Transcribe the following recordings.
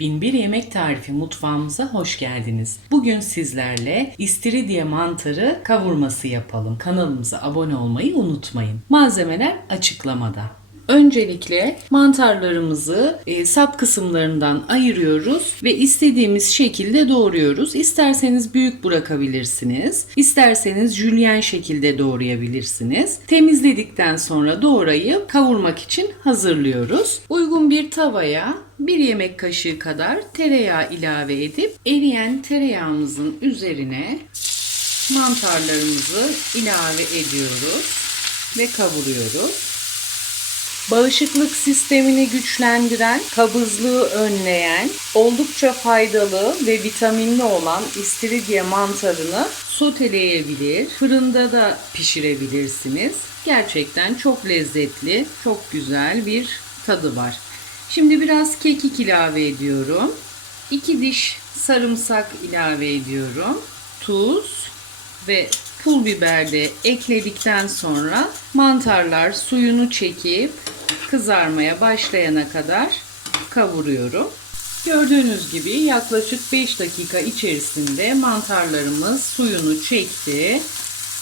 Binbir Yemek Tarifi mutfağımıza hoş geldiniz. Bugün sizlerle istiridye mantarı kavurması yapalım. Kanalımıza abone olmayı unutmayın. Malzemeler açıklamada. Öncelikle mantarlarımızı e, sap kısımlarından ayırıyoruz ve istediğimiz şekilde doğruyoruz. İsterseniz büyük bırakabilirsiniz. isterseniz jülyen şekilde doğrayabilirsiniz. Temizledikten sonra doğrayıp kavurmak için hazırlıyoruz. Uygun bir tavaya bir yemek kaşığı kadar tereyağı ilave edip eriyen tereyağımızın üzerine mantarlarımızı ilave ediyoruz ve kavuruyoruz. Bağışıklık sistemini güçlendiren, kabızlığı önleyen, oldukça faydalı ve vitaminli olan istiridye mantarını soteleyebilir, fırında da pişirebilirsiniz. Gerçekten çok lezzetli, çok güzel bir tadı var. Şimdi biraz kekik ilave ediyorum. 2 diş sarımsak ilave ediyorum. Tuz ve pul biber de ekledikten sonra mantarlar suyunu çekip kızarmaya başlayana kadar kavuruyorum. Gördüğünüz gibi yaklaşık 5 dakika içerisinde mantarlarımız suyunu çekti.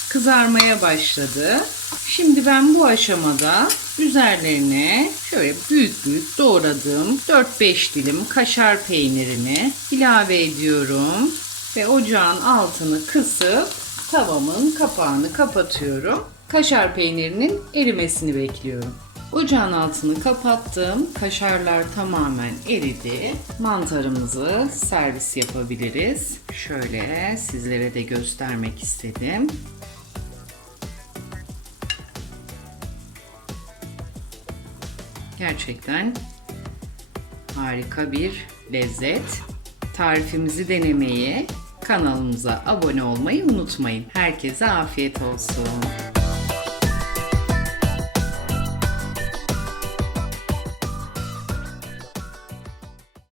Kızarmaya başladı. Şimdi ben bu aşamada üzerlerine şöyle büyük büyük doğradığım 4-5 dilim kaşar peynirini ilave ediyorum ve ocağın altını kısıp tavamın kapağını kapatıyorum. Kaşar peynirinin erimesini bekliyorum. Ocağın altını kapattım. Kaşarlar tamamen eridi. Mantarımızı servis yapabiliriz. Şöyle sizlere de göstermek istedim. Gerçekten harika bir lezzet. Tarifimizi denemeyi, kanalımıza abone olmayı unutmayın. Herkese afiyet olsun.